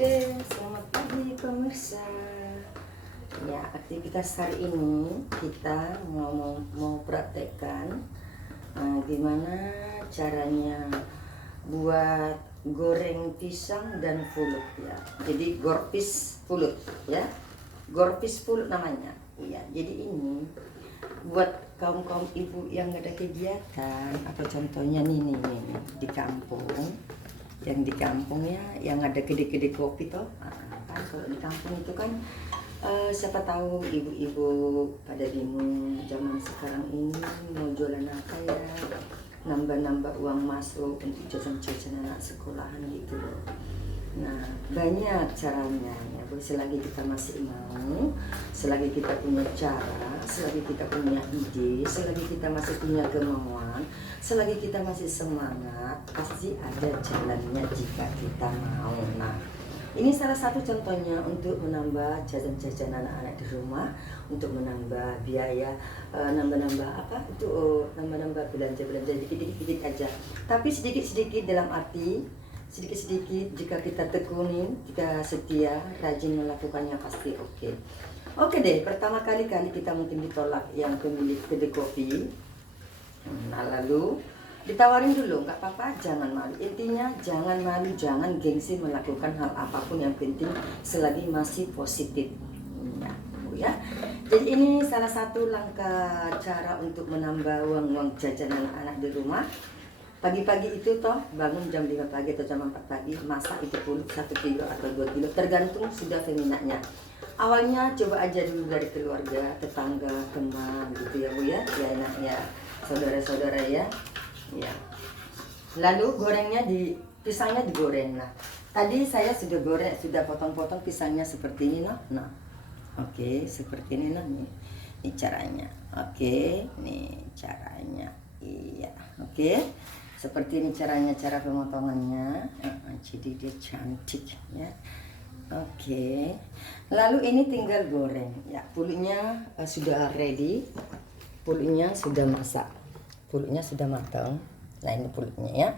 Oke, selamat pagi pemirsa. Ya, aktivitas hari ini kita mau praktekkan gimana caranya buat goreng pisang dan pulut ya. Jadi gorpis pulut ya. Gorpis pulut namanya. Iya, jadi ini buat kaum ibu yang gak ada kegiatan, atau contohnya nih di kampung. Yang di kampung ya, yang ada kedai-kedai kopi toh. Kan kalau di kampung itu kan siapa tahu ibu-ibu pada bingung zaman sekarang ini mau jualan apa ya, nambah-nambah uang masuk untuk jajan-jajan anak sekolahan gitu loh. Nah, banyak caranya ya, selagi kita masih mau, selagi kita punya cara, selagi kita punya ide, selagi kita masih punya kemauan, selagi kita masih semangat, pasti ada jalannya jika kita mau. Nah, ini salah satu contohnya untuk menambah jajan-jajan anak-anak di rumah, untuk menambah biaya, nambah-nambah belanja-belanja dikit-dikit aja. Tapi sedikit-sedikit dalam arti sedikit-sedikit, jika kita tekunin, jika setia, rajin melakukannya pasti oke. Oke deh, pertama kali kita mungkin ditolak yang pemilik kedai kopi. Nah, lalu ditawarin dulu, nggak apa-apa, jangan malu. Intinya jangan malu, jangan gengsi melakukan hal apapun, yang penting selagi masih positif. Ya. Jadi ini salah satu langkah cara untuk menambah uang jajan anak-anak di rumah. Pagi-pagi itu toh bangun jam 5 pagi atau jam 4 pagi, masak itu pulut 1 kilo atau 2 kilo, tergantung sudah peminatnya. Awalnya coba aja dulu dari keluarga, tetangga, teman gitu ya Bu ya, enak ya, saudara-saudara ya. Ya. Lalu gorengnya pisangnya digoreng. Nah, tadi saya sudah goreng, sudah potong-potong pisangnya seperti ini nah. Oke, seperti ini nah nih. Ini caranya. Oke, nih caranya. Iya, oke. Seperti ini caranya, cara pemotongannya. Jadi dia cantik ya. Oke. Lalu ini tinggal goreng ya. Pulutnya sudah ready. Pulutnya sudah masak. Pulutnya sudah matang. Nah, ini pulutnya ya.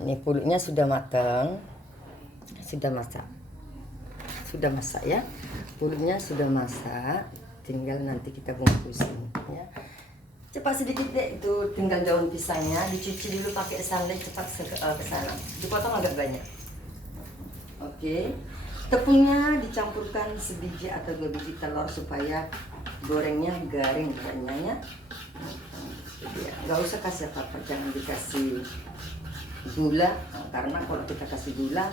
Ini pulutnya sudah matang. Sudah masak. Sudah masak ya. Pulutnya sudah masak. Tinggal nanti kita bungkusin ya. Cepat sedikit deh, itu tinggal daun pisangnya dicuci dulu pakai sunlight, cepat ke sana. Dipotong agak banyak. Oke. Tepungnya dicampurkan sebiji atau 2 biji telur supaya gorengnya garing ya. Nggak usah kasih apa-apa, jangan dikasih gula, karena kalau kita kasih gula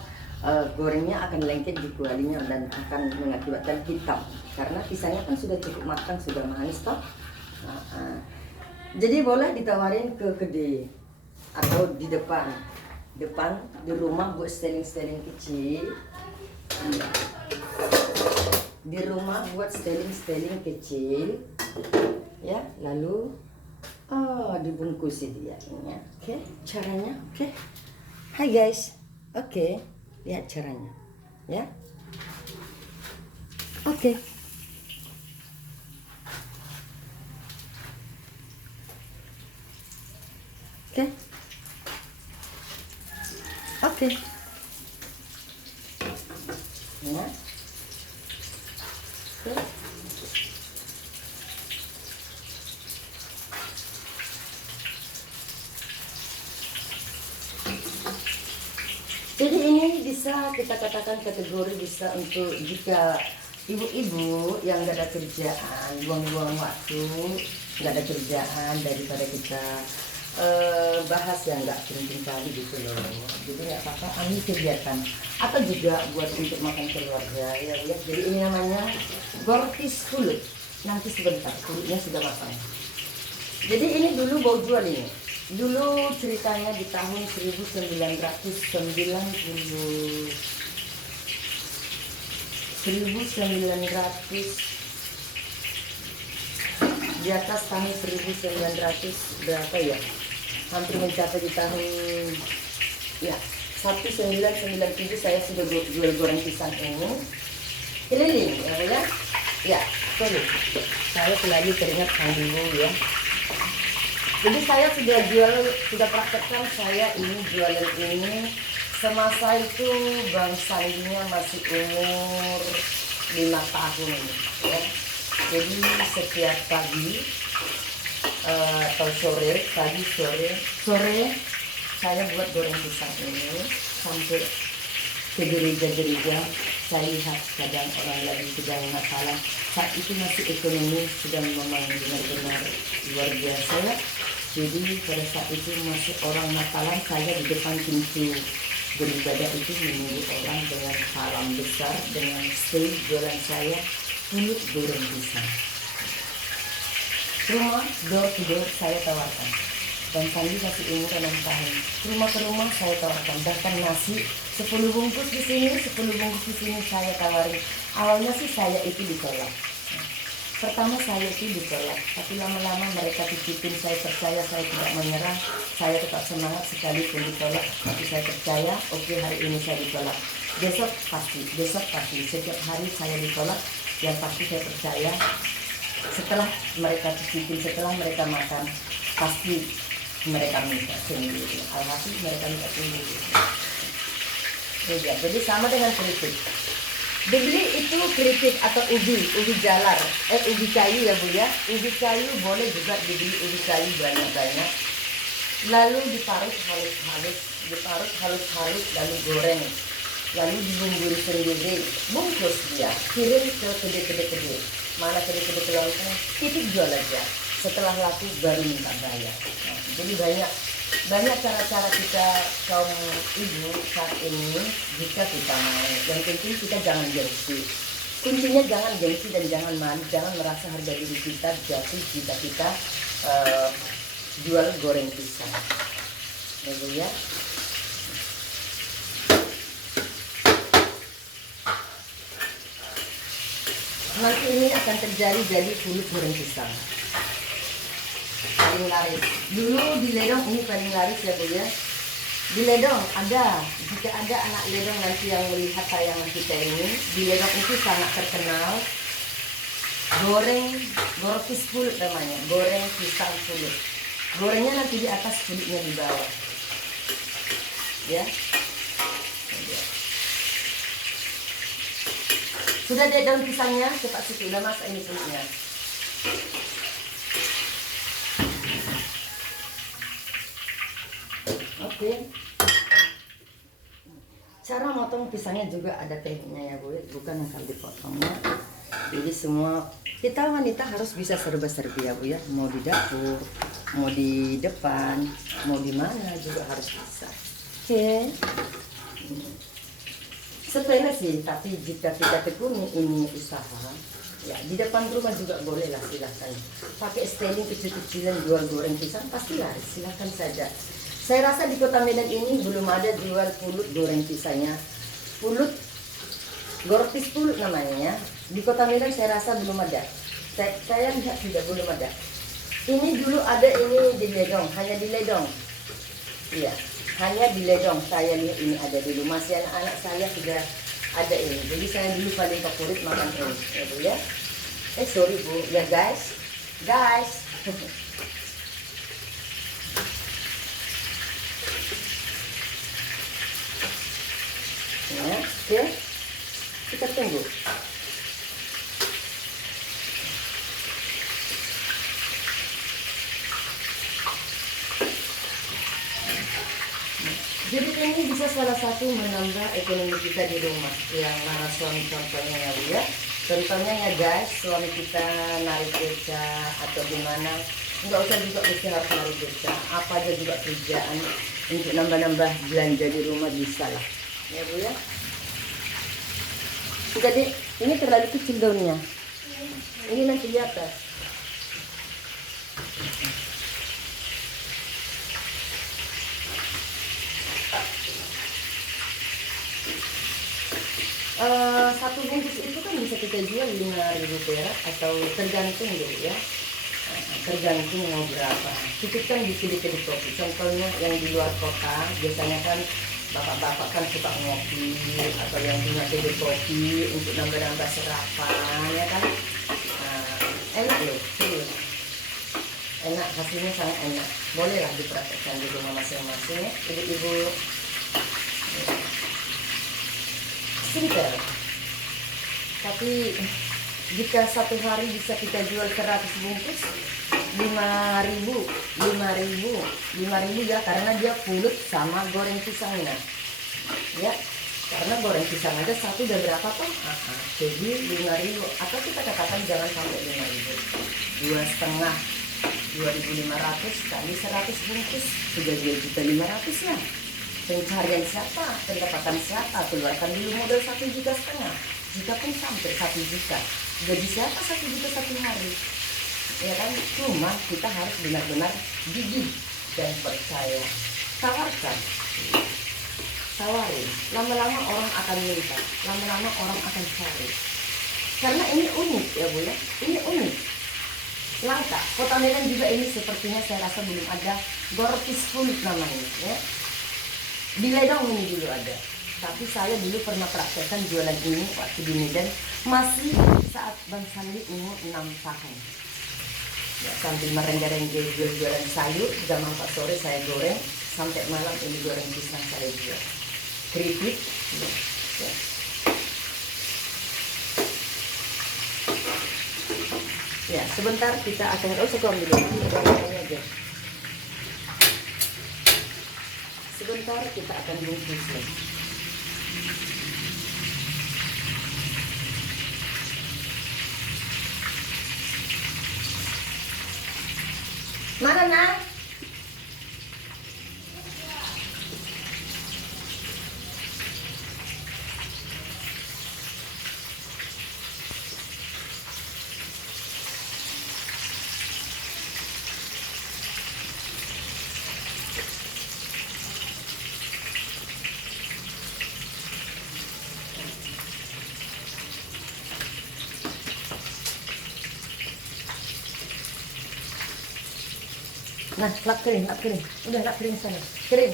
gorengnya akan lengket di kualinya dan akan mengakibatkan hitam, karena pisangnya kan sudah cukup matang, sudah manis toh. Jadi boleh ditawarin ke kedai atau di depan di rumah buat styling kecil. Di rumah buat styling kecil ya, lalu dibungkusin dia ini ya. Oke, caranya oke. Hai guys. Oke, lihat caranya ya. Oke. Oke. Oke. Ya. Oke. Jadi ini bisa kita katakan kategori bisa untuk jika ibu-ibu yang nggak ada kerjaan, buang-buang waktu, nggak ada kerjaan, daripada kita bahas yang nggak penting kali gitu loh. Jadi nggak apa-apa, ambil kegiatan atau juga buat untuk makan keluarga ya. Jadi ini namanya gorpis pulut. Nanti sebentar pulutnya sudah matang. Jadi ini dulu mau jual ini. Dulu ceritanya di tahun 1900 di atas tahun 1900 berapa ya, hampir mencapai di tahun ya 1997 saya sudah jual goreng pisang ini keliling ya sorry, saya selalu teringat dulu ya. Jadi saya sudah praktekkan, saya ini jualan ini semasa itu Bang Sandinya masih umur 5 tahun ya. Jadi setiap pagi atau sore saya buat goreng pisang ini sampai ke gereja-gereja. Saya lihat kadang orang lagi sedang masalah, saat itu masih ekonomi sedang memang benar-benar luar biasa ya. Jadi pada saat itu masih orang Natalan, saya di depan pintu beribadah itu menunggu orang dengan salam besar, dengan stage jualan saya mulut goreng pisang. Rumah door to door saya tawarkan. Dan Sandi masih umur 6 tahun. Rumah ke rumah saya tawarkan. Bahkan nasi 10 bungkus di sini, 10 bungkus di sini saya tawarin. Awalnya sih saya itu ditolak. Pertama saya itu ditolak, tapi lama-lama mereka titipin, saya percaya, saya tidak menyerah, saya tetap semangat sekalipun ditolak, tapi saya percaya, oke, hari ini saya ditolak, besok pasti, setiap hari saya ditolak, yang pasti saya percaya, setelah mereka titipin, setelah mereka makan, pasti mereka minta sendiri, alhasil mereka minta sendiri. Jadi sama dengan keripik. Dibeli itu keripik atau ubi jalar, ubi kayu ya Bu ya. Ubi kayu boleh juga dibeli ubi kayu banyak-banyak. Lalu diparut halus-halus, lalu goreng. Lalu dibumbui sendiri, bungkus dia, kirim ke kedai-kedai. Mana kedai-kedai kelontong, titip jual aja. Setelah laku baru minta bayar. Nah, jadi banyak cara-cara kita kaum ibu saat ini jika kita mau. Yang penting kita jangan gengsi. Kuncinya jangan gengsi dan jangan malu, jangan merasa harga diri kita jatuh jika kita jual goreng pisang. Ya. Nanti ini akan terjadi jadi kulit goreng pisang. Paling laris. Dulu di ledong ini paling laris ya Bu ya. Di ledong jika ada anak ledong nanti yang melihat tayangan kita ini, di ledong itu sangat terkenal goreng gorpis pulut namanya, goreng pisang pulut. Gorengnya nanti di atas, kulitnya di bawah. Ya. Sudah ada daun pisangnya, cepat situ, udah masak ini kulitnya. Oke. Cara motong pisangnya juga ada tekniknya ya Bu, bukan asal dipotongnya. Jadi semua kita wanita harus bisa serba-serbi ya Bu ya, mau di dapur, mau di depan, mau di mana juga harus bisa. Oke. Sepele sih, tapi jika kita tekuni ini usaha, ya di depan rumah juga boleh lah, silahkan. Pakai styling kecil-kecilan jual goreng pisang pasti laris, silahkan saja. Saya rasa di Kota Medan ini belum ada jual pulut goreng pisangnya. Pulut, gorpis pulut namanya. Di Kota Medan saya rasa belum ada. Saya lihat tidak, belum ada. Ini dulu ada ini di Ledong, hanya di Ledong. Iya, hanya di Ledong. Saya lihat ini ada dulu. Masih anak-anak saya sudah ada ini. Jadi saya dulu paling favorit makan ini. Ya Bu ya. Sorry Bu, ya guys. Ya, oke. Kita tunggu. Jadi ini bisa salah satu menambah ekonomi kita di rumah. Yang mana suami contohnya ya Bu ya. Contohnya ya guys, suami kita narik beca atau gimana, nggak usah juga mesti harus narik beca. Apa aja juga kerjaan untuk nambah-nambah belanja di rumah bisa lah. Ya Bu ya. Jadi ini terlalu kecil daunnya. Ini nanti di atas. Satu bungkus itu kan bisa kita jual 5.000 perak atau tergantung dulu ya. Tergantung mau berapa. Titipkan di kedai kopi. Contohnya yang di luar kota biasanya kan bapak-bapak kan suka ngopi atau yang punya kedai kopi untuk nambah-nambah sarapan ya kan. Enak loh, serius. Enak, hasilnya sangat enak. Bolehlah dipraktekkan di rumah masing-masing ya. Jadi ibu simple. Tapi jika satu hari bisa kita jual 100 bungkus, 5.000 ya, karena dia pulut sama goreng pisangnya ya. Karena goreng pisang aja satu udah berapa tuh? Jadi 5.000, atau kita katakan jangan sampai 5.000, 2,5, 2.500 kali 100 bungkus sudah 2.500.000 lah. Pencarian siapa? Pendapatan siapa? Keluarkan dulu modal 1,5 juta. Jika pun sampai 1 juta, gaji siapa 1 juta satu hari? Ya kan? Cuma kita harus benar-benar gigih dan percaya. Tawarin. Lama-lama orang akan minta, lama-lama orang akan cari. Karena ini unik ya Bu ya, ini unik, langka. Kota Medan juga ini sepertinya saya rasa belum ada gorpis kulit namanya ya. Di Ledong ini dulu ada, tapi saya dulu pernah praktekkan jualan ini waktu di Medan, masih saat Bang Sandi umur 6 tahun. Ya, sambil merengga-rengga jualan sayur, jam 4 sore saya goreng, sampai malam ini goreng pisang saya jual. Keripik, ya. Ya, sebentar kita akan sekurang dulu ini aja. Sebentar kita akan bungkus ya. Mana nak? Nah, lap kering. Udah lap kering sana. Kering.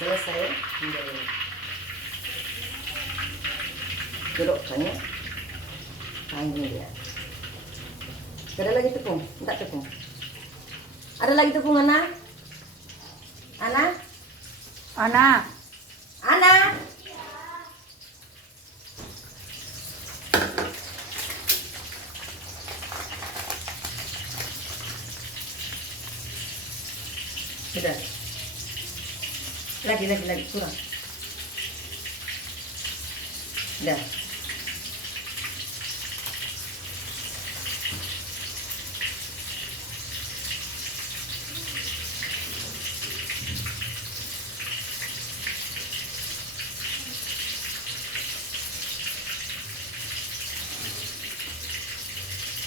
Selesai. Gerokkannya. Nah, ini dia. Ada lagi tepung? Enggak tepung. Ada lagi tepung, Ana? Ana? Ana. Ana? Sudah. Lagi kurang. Dah.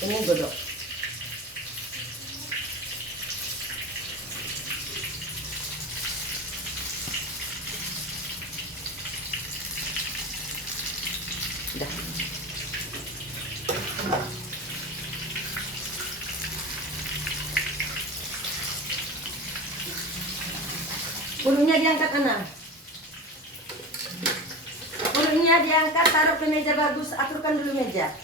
Ini godok. Dah. Bulunya diangkat, Ana. Bulunya diangkat, taruh ke meja bagus, aturkan dulu meja.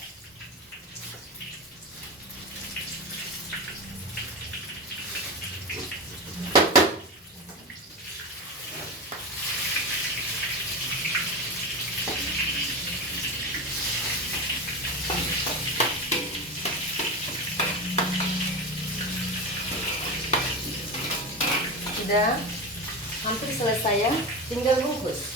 Sudah hampir selesai ya, tinggal bungkus.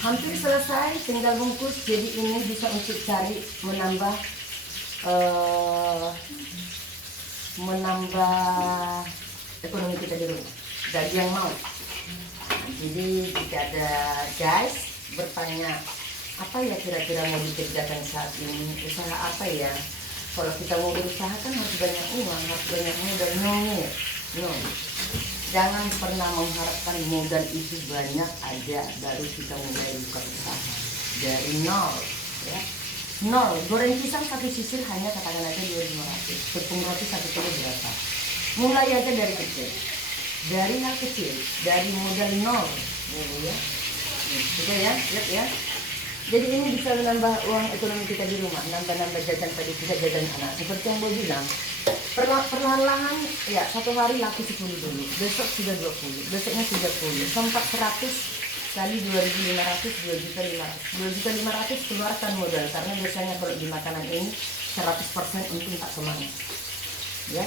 Hampir selesai, tinggal bungkus. Jadi ini bisa untuk cari menambah ekonomi kita di rumah, bagi yang mau. Jadi jika ada guys bertanya apa ya kira-kira mau dikerjakan saat ini, usaha apa ya? Kalau kita mau berusaha kan harus banyak uang, harus banyak modal. No, jangan pernah mengharapkan modal itu banyak aja baru kita mulai buka usaha dari nol ya. Nol, goreng pisang satu sisir hanya katakan aja 2.500, tepung roti 1 kilo berapa, mulai aja dari kecil. dari hal kecil, dari modal nol, ya. Sudah ya, lihat ya. Jadi ini bisa menambah uang ekonomi kita di rumah, nambah-nambah jajan tadi, kita jajan anak. Seperti yang gue bilang, perlahan-lahan ya, satu hari laku 10 dulu, besok sudah 20, besoknya 30, sempat 100 kali 2.500, 2.500 keluarkan modal, karena biasanya kalau di makanan ini 100% untung tak semangat ya.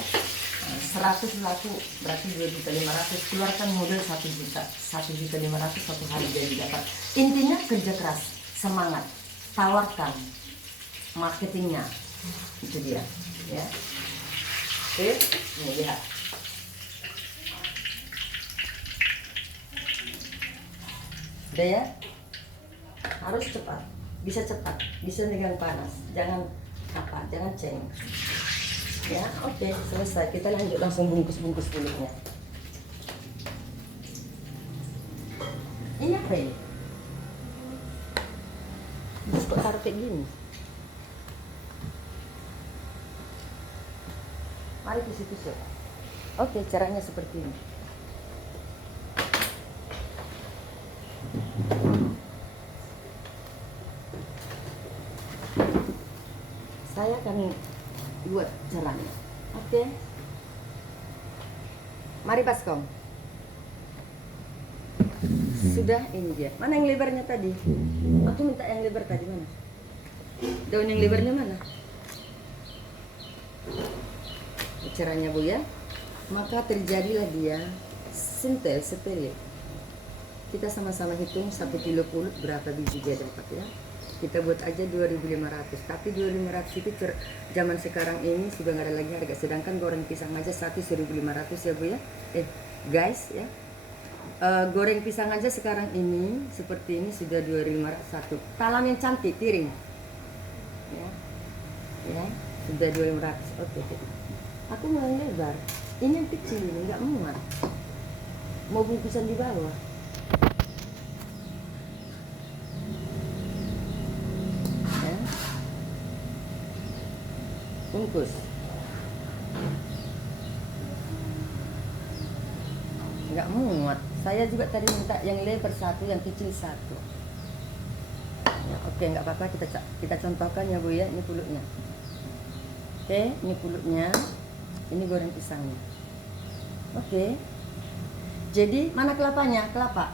100 laku berarti 2.500, keluarkan modal 1 juta, 1.500.000 satu hari jadi dapat. Intinya kerja keras, semangat, tawarkan, marketingnya, itu dia ya. Oke, ini lihat. Udah ya, harus cepat, bisa megang panas, jangan ceng ya. Oke, selesai, kita lanjut langsung bungkus kulitnya. Ini apa ini? Terus kok taruh kayak gini? Mari tusuk. Oke, caranya seperti ini. Saya akan buat caranya. Oke. Mari Baskom. Sudah, ini dia. Mana yang lebarnya tadi? Aku minta yang lebar tadi, mana? Daun yang lebarnya mana? Caranya Bu ya. Maka terjadilah dia sintel sepele. Kita sama-sama hitung 1 kilo pulut berapa biji dia dapat ya. Kita buat aja 2.500, tapi 2.500 itu zaman sekarang ini sudah nggak ada lagi harga. Sedangkan goreng pisang aja 1.500 ya Bu ya. Guys ya, goreng pisang aja sekarang ini seperti ini sudah 2.500. Talam yang cantik, piring ya, sudah 2.500. Oke. Aku mau yang lebar, ini yang kecil ini nggak muat, mau bungkusan di bawah. Bungkus nggak muat. Saya juga tadi minta yang lebar 1, yang kecil 1 ya. Oke, nggak apa-apa, kita contohkan ya Bu ya. Ini pulutnya. Oke, ini pulutnya, ini goreng pisangnya. Oke, jadi mana kelapanya? Kelapa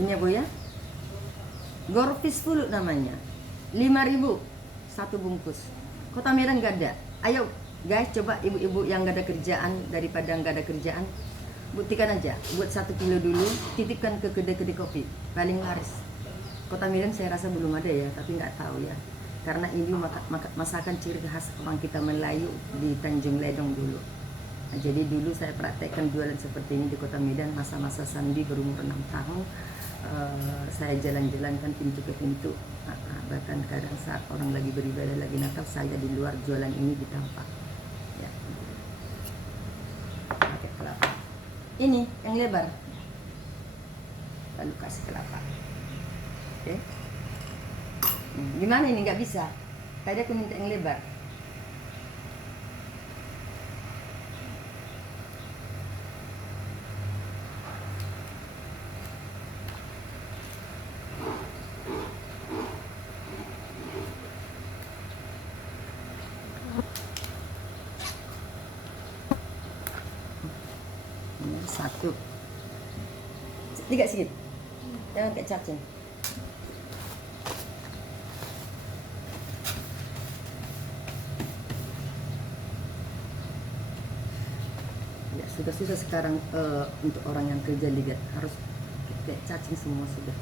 ini ya Bu ya. Gorpis pulut namanya, 5.000 1 bungkus. Kota Medan nggak ada. Ayo guys, coba ibu-ibu yang nggak ada kerjaan, daripada nggak ada kerjaan, buktikan aja, buat 1 kilo dulu, titipkan ke kedai-kedai kopi, paling laris. Kota Medan saya rasa belum ada ya, tapi nggak tahu ya, karena ini masakan ciri khas orang kita Melayu di Tanjung Ledong dulu. Nah, jadi dulu saya praktekkan jualan seperti ini di Kota Medan masa-masa Sandi berumur 6 tahun. Saya jalan-jalankan pintu ke pintu, bahkan kadang saat orang lagi beribadah, lagi Natal, saya di luar jualan ini di tampak ya. Pakai kelapa ini yang lebar, lalu kasih kelapa. Oke. Gimana ini? Nggak bisa, tadi aku minta yang lebar. Satu, tiga sedikit, jangan kayak cacing. Ya sudah sekarang untuk orang yang kerja lihat harus kayak cacing semua sudah.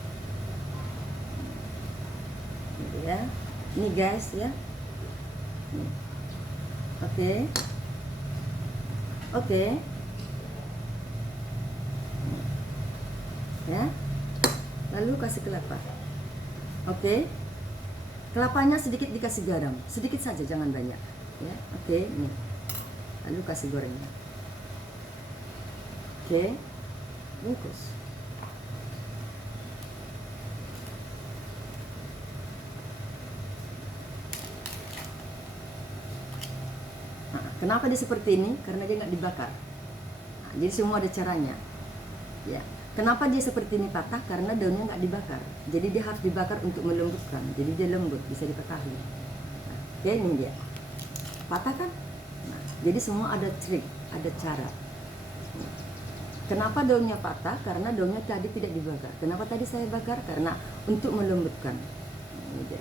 Gitu ya, ini guys ya. Oke. Ya, lalu kasih kelapa. Oke, kelapanya sedikit dikasih garam, sedikit saja, jangan banyak ya. Oke, nih, lalu kasih gorengnya. Oke, bungkus. Kenapa dia seperti ini? Karena dia nggak dibakar. Nah, jadi semua ada caranya. Ya. Kenapa dia seperti ini patah? Karena daunnya nggak dibakar. Jadi dia harus dibakar untuk melembutkan. Jadi dia lembut, bisa dipatahi. Nah, ya ini dia. Patah kan? Nah, jadi semua ada trik, ada cara. Kenapa daunnya patah? Karena daunnya tadi tidak dibakar. Kenapa tadi saya bakar? Karena untuk melembutkan.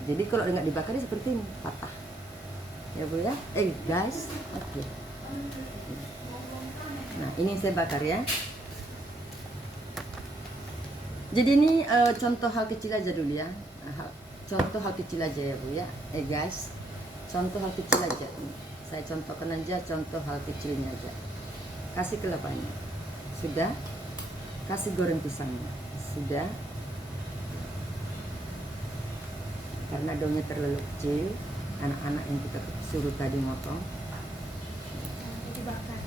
Jadi kalau nggak dibakar dia seperti ini, patah. Ya Bu ya, guys, oke. Nah ini saya bakar ya. Jadi ini contoh hal kecil aja dulu ya. Contoh hal kecil aja ya Bu ya. Guys, contoh hal kecil aja. Saya contohkan aja contoh hal kecilnya aja. Kasih kelapanya, sudah. Kasih goreng pisangnya, sudah. Karena daunnya terlalu kecil, anak-anak yang kita suruh tadi motong dibakar.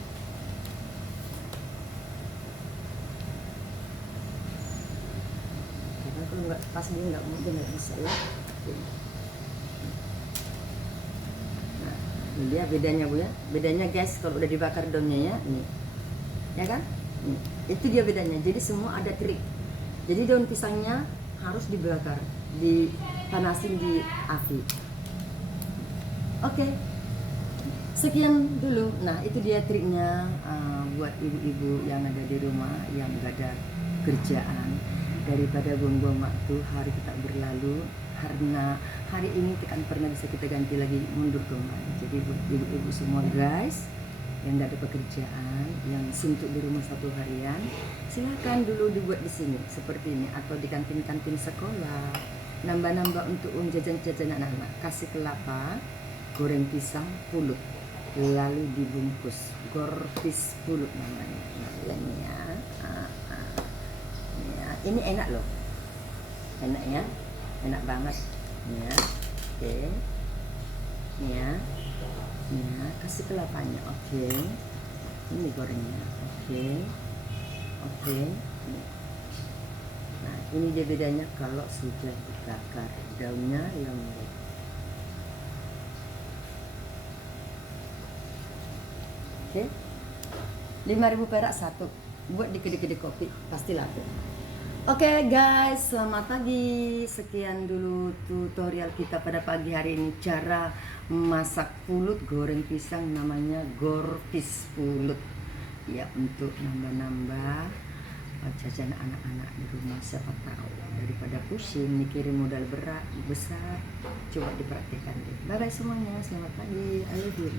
Karena kalau nggak pas dia nggak mau, dia nggak bisa ya. Nah ini dia bedanya Bu ya. Bedanya guys, kalau udah dibakar daunnya ya, ini ya kan, ini. Itu dia bedanya. Jadi semua ada trik. Jadi daun pisangnya harus dibakar, dipanasin di api. Oke. Sekian dulu. Nah itu dia triknya buat ibu-ibu yang ada di rumah yang gak ada kerjaan, daripada buang-buang waktu, hari kita berlalu karena hari ini kan pernah bisa kita ganti lagi mundur kembali. Jadi buat ibu-ibu semua guys yang gak ada pekerjaan, yang suntuk di rumah satu harian, silahkan dulu dibuat di sini seperti ini atau di kantin-kantin sekolah, nambah-nambah untuk jajan-jajan anak-anak. Kasih kelapa, goreng pisang, pulut, lalu dibungkus gorpis pulut namanya. Nah, ini ya. Ya, ini enak loh, enak ya, enak banget ya. Oke, ya, ya, kasih kelapanya. Oke, ini gorengnya. Oke, oke. Nah ini dia bedanya kalau sudah dibakar, daunnya lembut. Oke, 5.000 perak satu, buat di kedai-kedai kopi pasti laku. Oke guys, selamat pagi. Sekian dulu tutorial kita pada pagi hari ini, cara masak pulut goreng pisang, namanya gorpis pulut ya, untuk nambah-nambah jajan anak-anak di rumah. Siapa tahu daripada pusing mikirin modal berat besar, coba diperhatikan deh. Bye bye semuanya, selamat pagi. I love you.